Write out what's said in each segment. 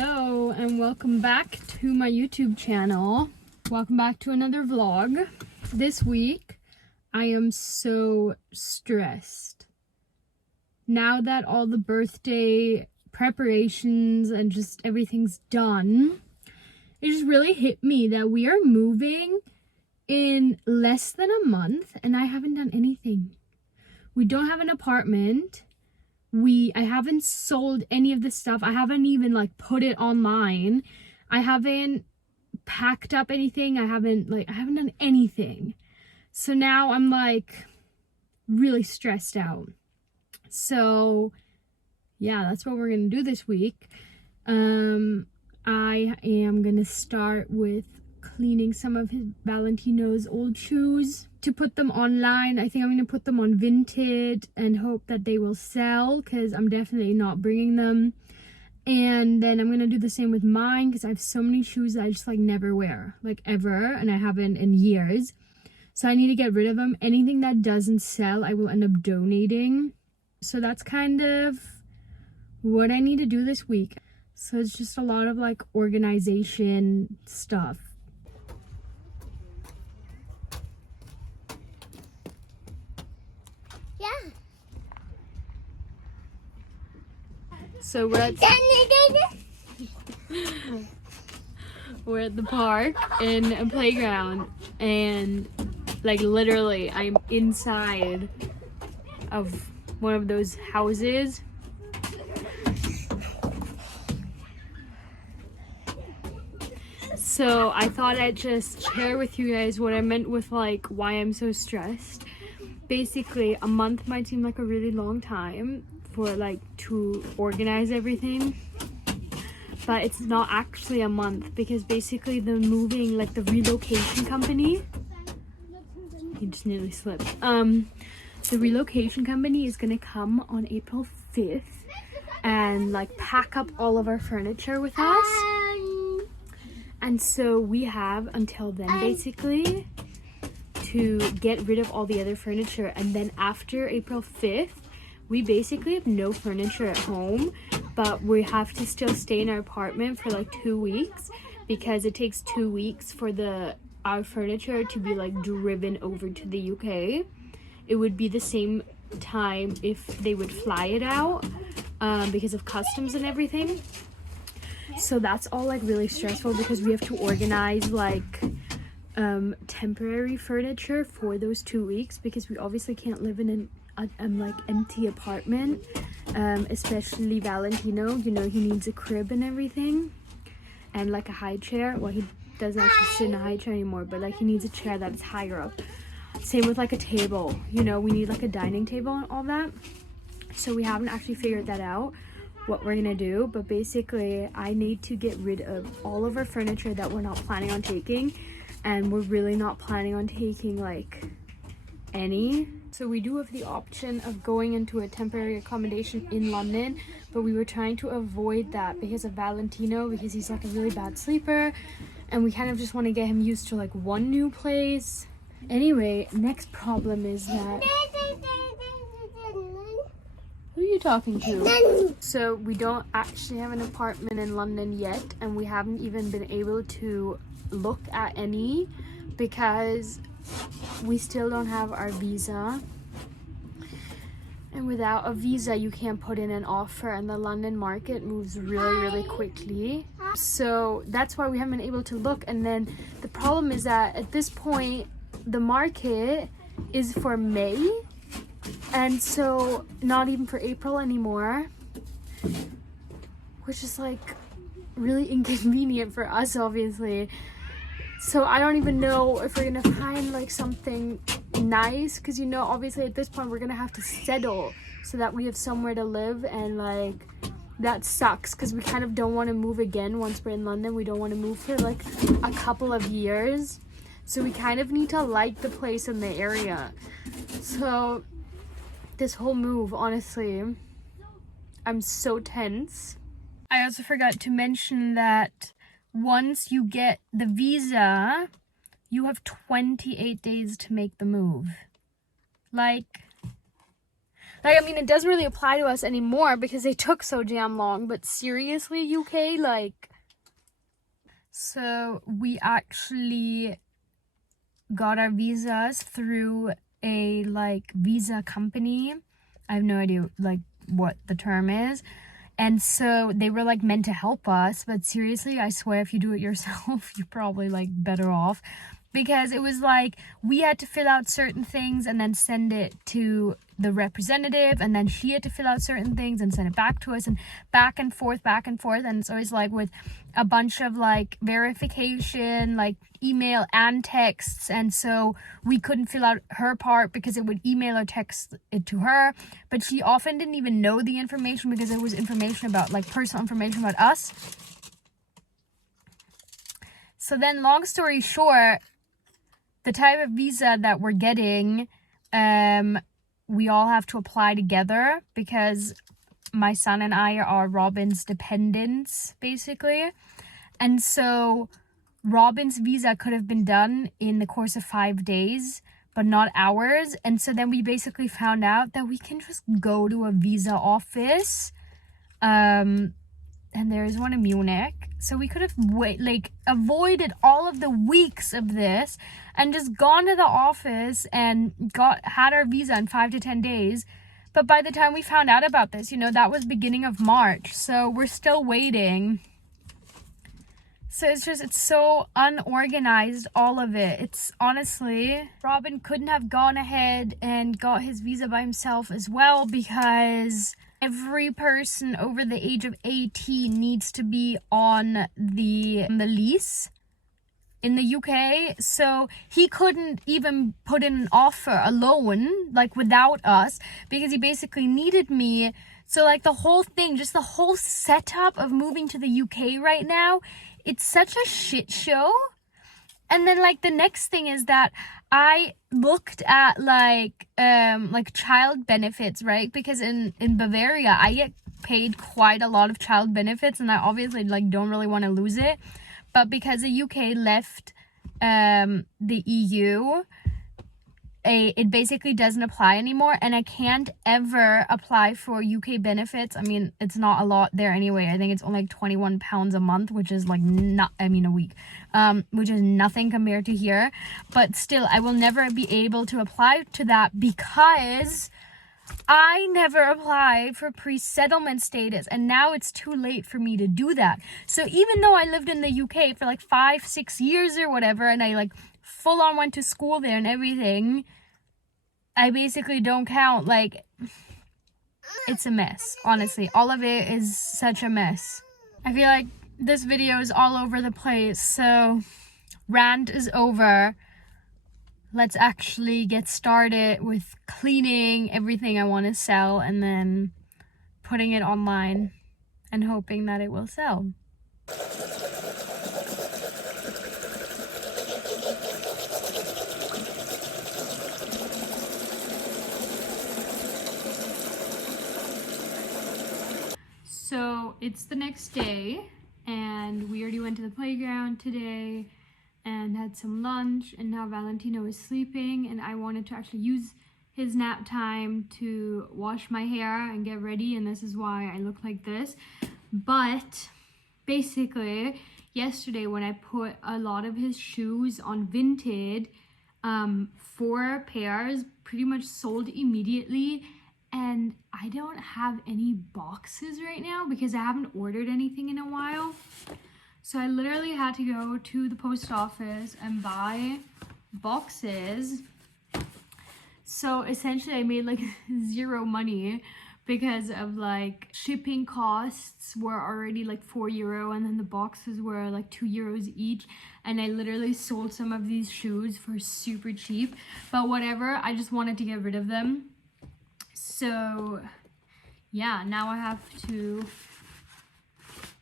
Hello and welcome back to my YouTube channel. Welcome back to another vlog. This week I am so stressed. Now that all the birthday preparations and just everything's done, it just really hit me that we are moving in less than a month and I haven't done anything. We don't have an apartment. I haven't sold any of the stuff. I haven't even put it online. I haven't packed up anything. I haven't done anything. So now I'm really stressed out. So yeah, that's what we're gonna do this week. I am gonna start with cleaning some of Valentino's old shoes to put them online. I think I'm going to put them on Vinted and hope that they will sell because I'm definitely not bringing them. And then I'm going to do the same with mine because I have so many shoes that I just never wear, ever, and I haven't in years. So I need to get rid of them. Anything that doesn't sell, I will end up donating. So that's kind of what I need to do this week. So it's just a lot of organization stuff. Yeah. So we're at the park in a playground, and literally I'm inside of one of those houses. So I thought I'd just share with you guys what I meant with why I'm so stressed. Basically, a month might seem like a really long time for to organize everything, but it's not actually a month because basically the relocation company, he just nearly slipped. The relocation company is gonna come on April 5th and pack up all of our furniture with us, and so we have until then basically to get rid of all the other furniture. And then after April 5th, we basically have no furniture at home, but we have to still stay in our apartment for 2 weeks because it takes 2 weeks for our furniture to be driven over to the UK. It would be the same time if they would fly it out because of customs and everything. So that's all really stressful because we have to organize temporary furniture for those 2 weeks because we obviously can't live in an empty apartment, especially Valentino. He needs a crib and everything and a high chair. Well, he doesn't actually sit in a high chair anymore, but he needs a chair that's higher up. Same with a table, we need a dining table and all that. So we haven't actually figured that out, what we're gonna do, but basically I need to get rid of all of our furniture that we're not planning on taking. And we're really not planning on taking any. So we do have the option of going into a temporary accommodation in London, but we were trying to avoid that because of Valentino, because he's a really bad sleeper and we kind of just want to get him used to one new place. Anyway, next problem is that, who are you talking to? So we don't actually have an apartment in London yet, and we haven't even been able to look at any because we still don't have our visa, and without a visa you can't put in an offer, and the London market moves really quickly. So that's why we haven't been able to look. And then the problem is that at this point the market is for May, and so not even for April anymore, which is really inconvenient for us, obviously. So I don't even know if we're gonna find something nice, because obviously at this point we're gonna have to settle so that we have somewhere to live, and that sucks because we kind of don't want to move again once we're in London. We don't want to move for a couple of years, so we kind of need to like the place in the area. So this whole move, honestly, I'm so tense. I also forgot to mention that once you get the visa, you have 28 days to make the move. Like, I mean, it doesn't really apply to us anymore because they took so damn long, but seriously, UK, like... So, we actually got our visas through a, like, visa company. I have no idea, like, what the term is. And so they were like meant to help us, but seriously, I swear if you do it yourself, you're probably like better off, because it was like we had to fill out certain things and then send it to the representative, and then she had to fill out certain things and send it back to us, and back and forth, and it's always like with a bunch of like verification, like email and texts, and so we couldn't fill out her part because it would email or text it to her, but she often didn't even know the information because it was information about like personal information about us. So then, long story short, the type of visa that we're getting, we all have to apply together because my son and I are Robin's dependents, basically. And so Robin's visa could have been done in the course of 5 days, but not ours. And so then we basically found out that we can just go to a visa office. And there is one in Munich. So we could have avoided all of the weeks of this and just gone to the office and had our visa in 5 to 10 days. But by the time we found out about this, that was beginning of March. So we're still waiting. So it's so unorganized, all of it. It's honestly, Robin couldn't have gone ahead and got his visa by himself as well, because every person over the age of 18 needs to be on the lease in the UK. So he couldn't even put in an offer alone, like without us, because he basically needed me. So like the whole thing, just the whole setup of moving to the UK right now, it's such a shit show. And then like the next thing is that I looked at like child benefits, right? Because in Bavaria, I get paid quite a lot of child benefits, and I obviously like don't really want to lose it. But because the UK left the EU, it basically doesn't apply anymore, and I can't ever apply for UK benefits. I mean, it's not a lot there anyway. I think it's only like £21 a month, which is like a week, which is nothing compared to here. But still, I will never be able to apply to that because I never applied for pre-settlement status, and now it's too late for me to do that. So even though I lived in the UK for like 5-6 years or whatever, and I like full on went to school there and everything, I basically don't count. Like, it's a mess, honestly. All of it is such a mess. I feel like this video is all over the place, so rant is over. Let's actually get started with cleaning everything I want to sell and then putting it online and hoping that it will sell. So it's the next day, and we already went to the playground today and had some lunch, and now Valentino is sleeping, and I wanted to actually use his nap time to wash my hair and get ready, and this is why I look like this. But basically, yesterday when I put a lot of his shoes on Vinted, 4 pairs pretty much sold immediately, and I don't have any boxes right now because I haven't ordered anything in a while. So I literally had to go to the post office and buy boxes. So essentially I made like 0 money because of like shipping costs were already like €4, and then the boxes were like €2 each, and I literally sold some of these shoes for super cheap, but whatever, I just wanted to get rid of them. So yeah, now I have to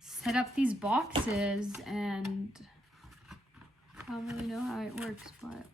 set up these boxes, and I don't really know how it works, but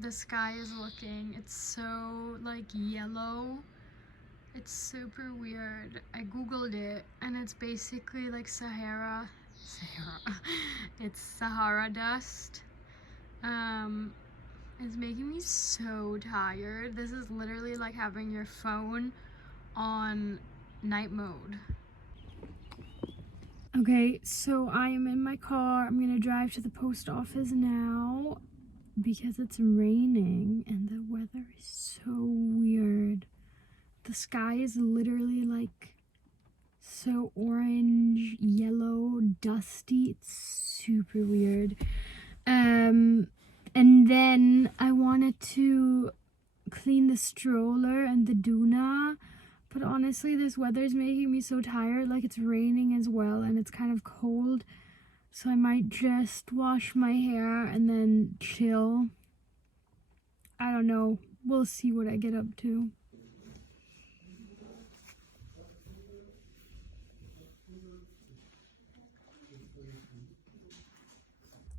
the sky is looking. It's so like yellow. It's super weird. I googled it and it's basically like Sahara. It's Sahara dust. It's making me so tired. This is literally like having your phone on night mode. Okay, so I am in my car. I'm gonna drive to the post office now because it's raining and the weather is so weird. The sky is literally like so orange, yellow, dusty. It's super weird. And then I wanted to clean the stroller and the doona, but honestly this weather is making me so tired. Like, it's raining as well and it's kind of cold, so I might just wash my hair and then chill. I don't know, we'll see what I get up to.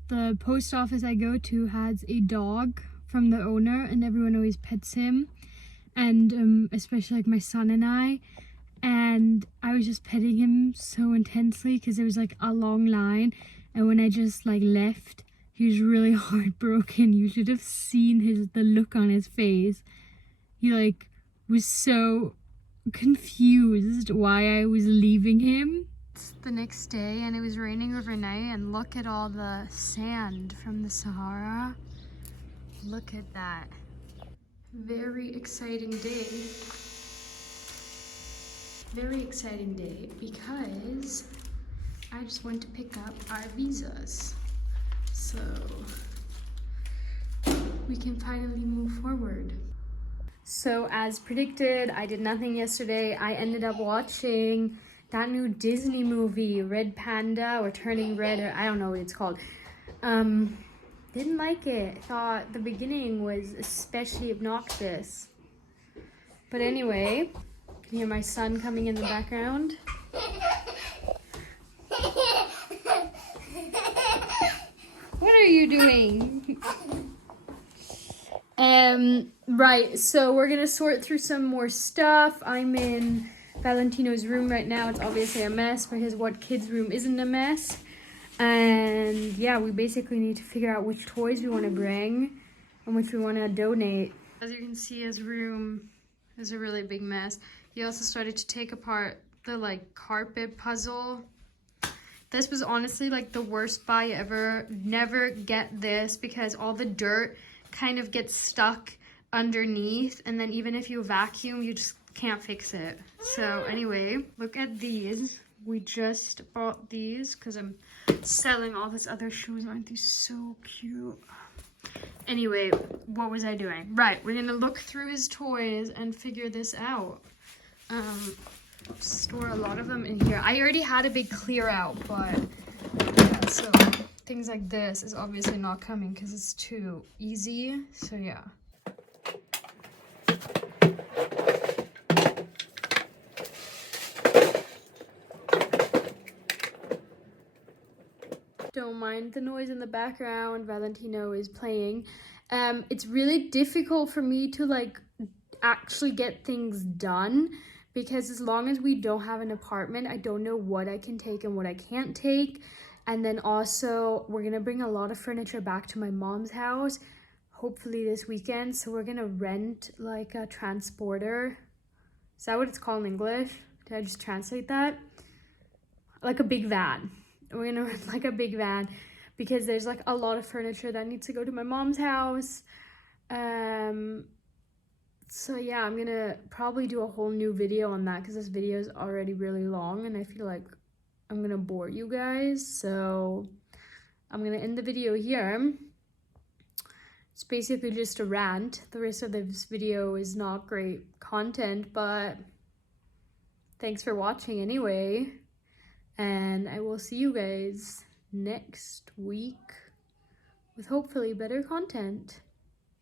The post office I go to has a dog from the owner and everyone always pets him, and especially like my son and I was just petting him so intensely because there was like a long line, and when I just like left, he was really heartbroken. You should have seen the look on his face. He like was so confused why I was leaving him. It's the next day and it was raining overnight, and look at all the sand from the Sahara. Look at that. Very exciting day. Very exciting day because I just went to pick up our visas. So we can finally move forward. So as predicted, I did nothing yesterday. I ended up watching that new Disney movie, Red Panda or Turning Red, or I don't know what it's called. Didn't like it. Thought the beginning was especially obnoxious. But anyway, you can hear my son coming in the background. What are you doing? Right, so we're gonna sort through some more stuff. I'm in Valentino's room right now. It's obviously a mess because what kid's room isn't a mess? And yeah, we basically need to figure out which toys we want to bring and which we want to donate. As you can see, his room is a really big mess. He also started to take apart the like carpet puzzle. This was honestly like the worst buy ever. Never get this because all the dirt kind of gets stuck underneath, and then even if you vacuum, you just can't fix it. So anyway, look at these. We just bought these because I'm selling all this other shoes. Aren't these so cute? Anyway, what was I doing? Right, we're gonna look through his toys and figure this out. Store a lot of them in here. I already had a big clear out, but yeah, so things like this is obviously not coming because it's too easy. So yeah. Don't mind the noise in the background. Valentino is playing. It's really difficult for me to like actually get things done because as long as we don't have an apartment, I don't know what I can take and what I can't take. And then also we're gonna bring a lot of furniture back to my mom's house, hopefully this weekend. So we're gonna rent like a transporter. Is that what it's called in English? Did I just translate that? Like a big van. We're gonna rent like a big van because there's like a lot of furniture that needs to go to my mom's house. So yeah, I'm gonna probably do a whole new video on that because this video is already really long and I feel like I'm gonna bore you guys. So I'm gonna end the video here. It's basically just a rant. The rest of this video is not great content, but thanks for watching anyway. And I will see you guys next week with hopefully better content.